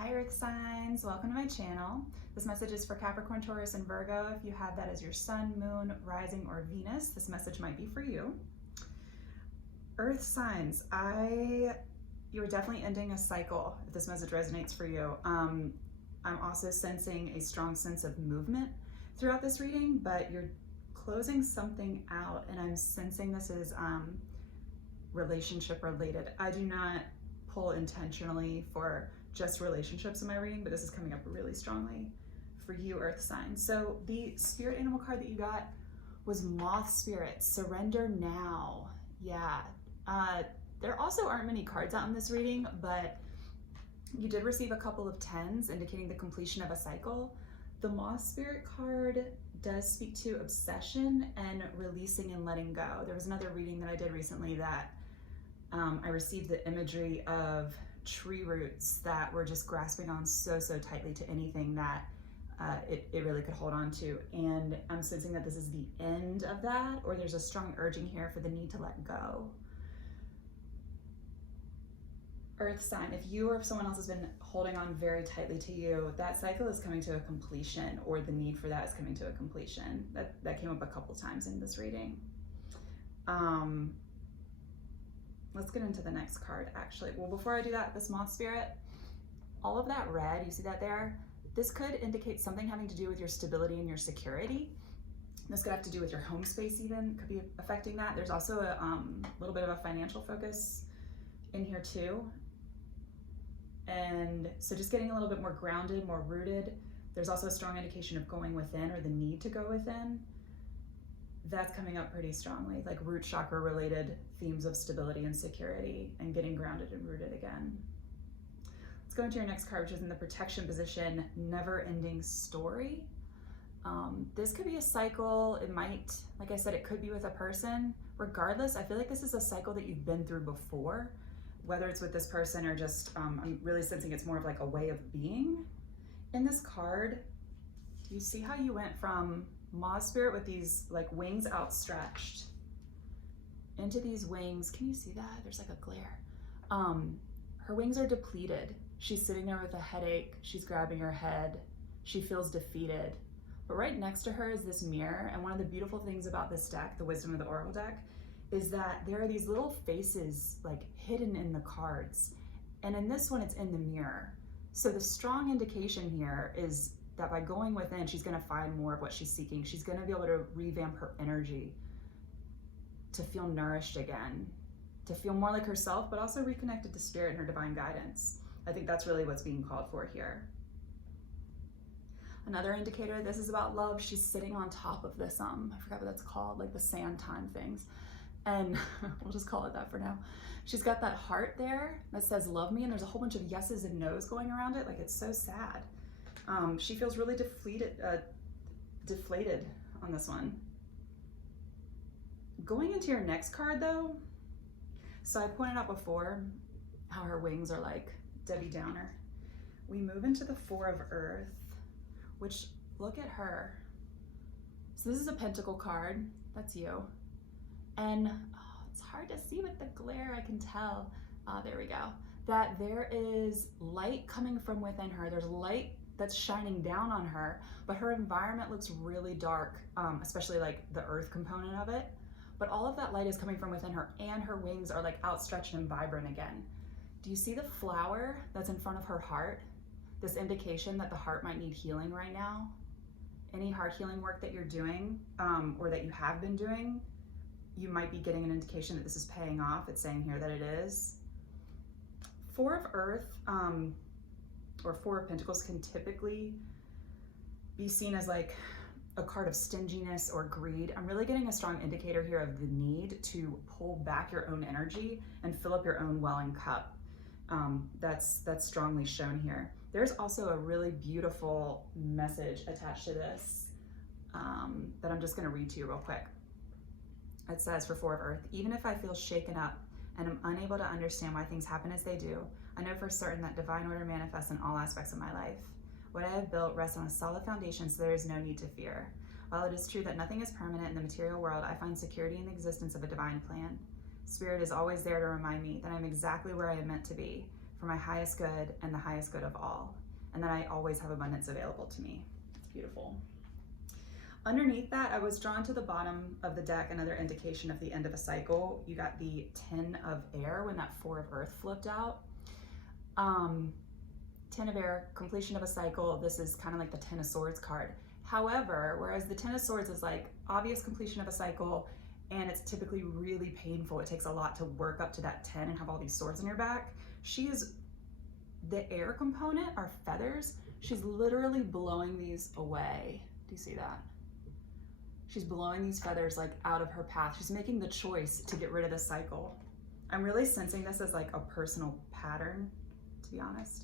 Hi Earth signs, welcome to my channel. This message is for Capricorn, Taurus, and Virgo. If you have that as your sun, moon, rising, or Venus, this message might be for you. Earth signs, you're definitely ending a cycle if this message resonates for you. I'm also sensing a strong sense of movement throughout this reading, but you're closing something out, and I'm sensing this is relationship related. I do not pull intentionally for just relationships in my reading, but this is coming up really strongly for you, Earth signs. So the spirit animal card that you got was Moth Spirit, Surrender Now. Yeah. There also aren't many cards out in this reading, but you did receive a couple of 10s indicating the completion of a cycle. The Moth Spirit card does speak to obsession and releasing and letting go. There was another reading that I did recently that I received the imagery of tree roots that were just grasping on so tightly to anything that it really could hold on to. And I'm sensing that this is the end of that, or there's a strong urging here for the need to let go. Earth sign, if you or if someone else has been holding on very tightly to you, that cycle is coming to a completion, or the need for that is coming to a completion. That came up a couple times in this reading. Let's get into the next card, actually. Well, before I do that, this Moth Spirit, all of that red, you see that there? This could indicate something having to do with your stability and your security. This could have to do with your home space even, could be affecting that. There's also a little bit of a financial focus in here too. And so just getting a little bit more grounded, more rooted. There's also a strong indication of going within, or the need to go within. That's coming up pretty strongly, like root chakra related themes of stability and security and getting grounded and rooted again. Let's go into your next card, which is in the protection position, Never Ending Story. This could be a cycle. It might, like I said, it could be with a person. Regardless, I feel like this is a cycle that you've been through before, whether it's with this person or just, I'm really sensing it's more of like a way of being. In this card, do you see how you went from Moth Spirit with these like wings outstretched into these wings? Can you see that? There's like a glare. Her wings are depleted. She's sitting there with a headache. She's grabbing her head. She feels defeated. But right next to her is this mirror. And one of the beautiful things about this deck, the Wisdom of the Oracle deck, is that there are these little faces like hidden in the cards. And in this one, it's in the mirror. So the strong indication here is that by going within, she's gonna find more of what she's seeking. She's gonna be able to revamp her energy to feel nourished again, to feel more like herself, but also reconnected to spirit and her divine guidance. I think that's really what's being called for here. Another indicator, this is about love. She's sitting on top of this, I forgot what that's called, like the sand time things. And we'll just call it that for now. She's got that heart there that says, love me. And there's a whole bunch of yeses and nos going around it. Like, it's so sad. She feels really deflated on this one. Going into your next card though, so I pointed out before how her wings are like Debbie Downer. We move into the Four of Earth, which, look at her. So this is a Pentacle card, that's you. And it's hard to see with the glare, I can tell. There we go. That there is light coming from within her. There's light that's shining down on her, but her environment looks really dark, especially like the earth component of it. But all of that light is coming from within her, and her wings are like outstretched and vibrant again. Do you see the flower that's in front of her heart? This indication that the heart might need healing right now. Any heart healing work that you're doing, or that you have been doing, you might be getting an indication that this is paying off. It's saying here that it is. Four of Earth, or Four of Pentacles can typically be seen as like a card of stinginess or greed. I'm really getting a strong indicator here of the need to pull back your own energy and fill up your own welling cup. That's strongly shown here. There's also a really beautiful message attached to this that I'm just gonna read to you real quick. It says for Four of Earth, even if I feel shaken up and am unable to understand why things happen as they do, I know for certain that divine order manifests in all aspects of my life. What I have built rests on a solid foundation, so there is no need to fear. While it is true that nothing is permanent in the material world, I find security in the existence of a divine plan. Spirit is always there to remind me that I'm exactly where I am meant to be, for my highest good and the highest good of all, and that I always have abundance available to me. It's beautiful. Underneath that, I was drawn to the bottom of the deck, another indication of the end of a cycle. You got the 10 of air when that 4 of earth flipped out. 10 of air, completion of a cycle. This is kind of like the 10 of swords card. However, whereas the 10 of swords is like obvious completion of a cycle, and it's typically really painful. It takes a lot to work up to that 10 and have all these swords in your back. She is, the air component, our feathers, she's literally blowing these away. Do you see that? She's blowing these feathers like out of her path. She's making the choice to get rid of the cycle. I'm really sensing this as like a personal pattern, to be honest.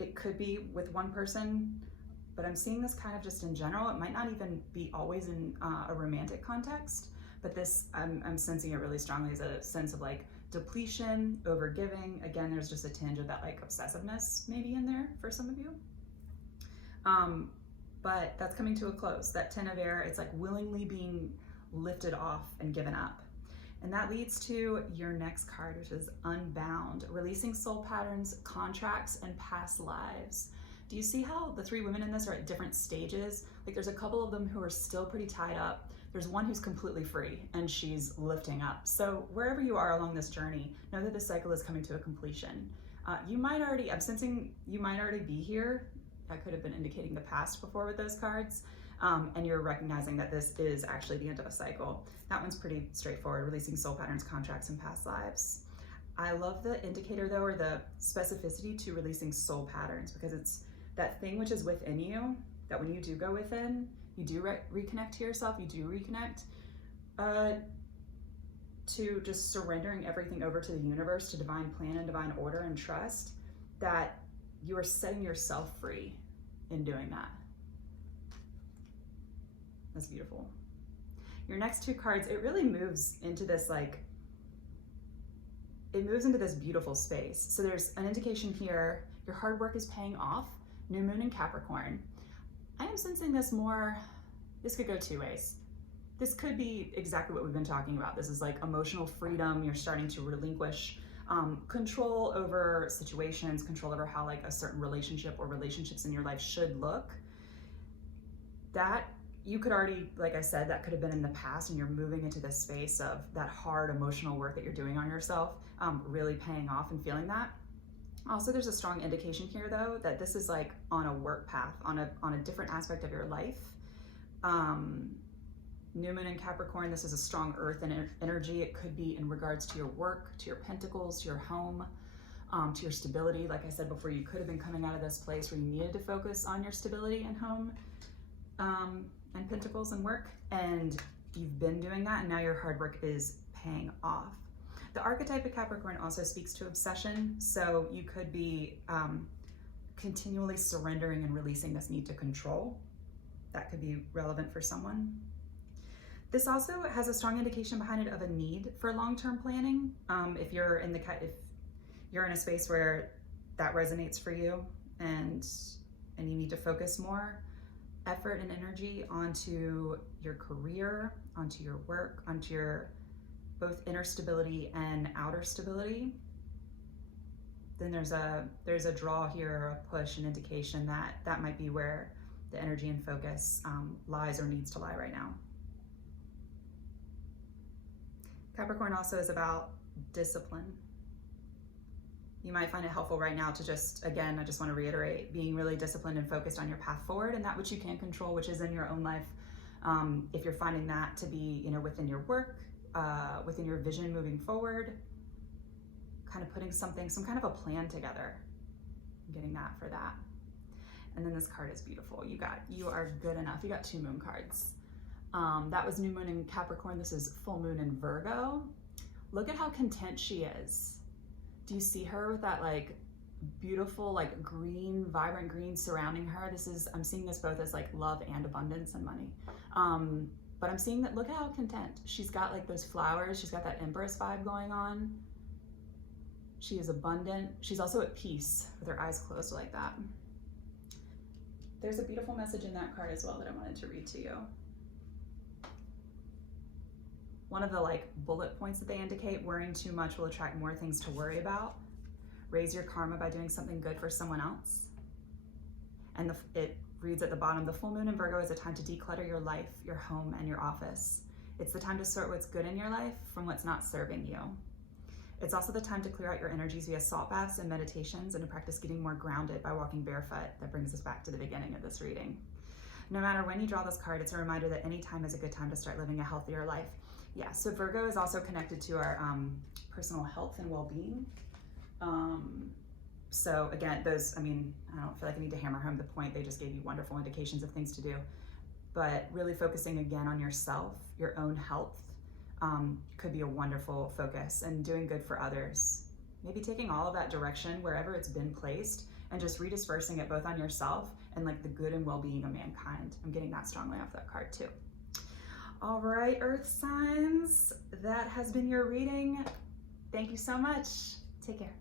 It could be with one person, but I'm seeing this kind of just in general. It might not even be always in a romantic context, but this, I'm sensing it really strongly as a sense of like depletion, overgiving. Again, there's just a tinge of that like obsessiveness maybe in there for some of you. But that's coming to a close. That 10 of air, it's like willingly being lifted off and given up. And that leads to your next card, which is Unbound, releasing soul patterns, contracts, and past lives. Do you see how the 3 women in this are at different stages? Like there's a couple of them who are still pretty tied up. There's one who's completely free and she's lifting up. So wherever you are along this journey, know that this cycle is coming to a completion. You might already, I'm sensing you might already be here. That could have been indicating the past before with those cards. And you're recognizing that this is actually the end of a cycle. That one's pretty straightforward, releasing soul patterns, contracts, and past lives. I love the indicator though, or the specificity to releasing soul patterns, because it's that thing which is within you, that when you do go within, you do reconnect to yourself, you do reconnect to just surrendering everything over to the universe, to divine plan and divine order and trust, that you are setting yourself free in doing that. That's beautiful. Your next 2 cards, it really moves into this like, it moves into this beautiful space. So there's an indication here, your hard work is paying off, new moon in Capricorn. I am sensing this more, this could go 2 ways. This could be exactly what we've been talking about. This is like emotional freedom. You're starting to relinquish control over situations, control over how like a certain relationship or relationships in your life should look. That you could already, like I said, that could have been in the past, and you're moving into this space of that hard emotional work that you're doing on yourself, really paying off and feeling that. Also, there's a strong indication here though, that this is like on a work path, on a different aspect of your life. New moon in Capricorn, this is a strong earth and energy. It could be in regards to your work, to your pentacles, to your home, to your stability. Like I said before, you could have been coming out of this place where you needed to focus on your stability and home and pentacles and work, and you've been doing that, and now your hard work is paying off. The archetype of Capricorn also speaks to obsession, so you could be continually surrendering and releasing this need to control. That could be relevant for someone. This also has a strong indication behind it of a need for long-term planning. If you're in a space where that resonates for you, and you need to focus more effort and energy onto your career, onto your work, onto your both inner stability and outer stability, then there's a draw here, a push, an indication that that might be where the energy and focus lies or needs to lie right now. Capricorn also is about discipline. You might find it helpful right now to just, again, I just want to reiterate, being really disciplined and focused on your path forward and that which you can control, which is in your own life. If you're finding that to be, within your work, within your vision moving forward, kind of putting some kind of a plan together, getting that for that. And then this card is beautiful. You are good enough. You got 2 moon cards. That was new moon in Capricorn. This is full moon in Virgo. Look at how content she is. Do you see her with that like beautiful, like green, vibrant green surrounding her? I'm seeing this both as like love and abundance and money. But I'm seeing that, look at how content. She's got like those flowers. She's got that Empress vibe going on. She is abundant. She's also at peace with her eyes closed like that. There's a beautiful message in that card as well that I wanted to read to you. one of the like bullet points that they indicate, worrying too much will attract more things to worry about. Raise your karma by doing something good for someone else. And it reads at the bottom, the full moon in Virgo is a time to declutter your life, your home, and your office. It's the time to sort what's good in your life from what's not serving you. It's also the time to clear out your energies via salt baths and meditations, and to practice getting more grounded by walking barefoot. That brings us back to the beginning of this reading. No matter when you draw this card, it's a reminder that any time is a good time to start living a healthier life. Yeah, so Virgo is also connected to our personal health and well-being. So again, those, I mean, I don't feel like I need to hammer home the point. They just gave you wonderful indications of things to do. But really focusing again on yourself, your own health, could be a wonderful focus, and doing good for others. Maybe taking all of that direction wherever it's been placed and just redispersing it both on yourself and like the good and well-being of mankind. I'm getting that strongly off that card too. All right, Earth signs, that has been your reading. Thank you so much. Take care.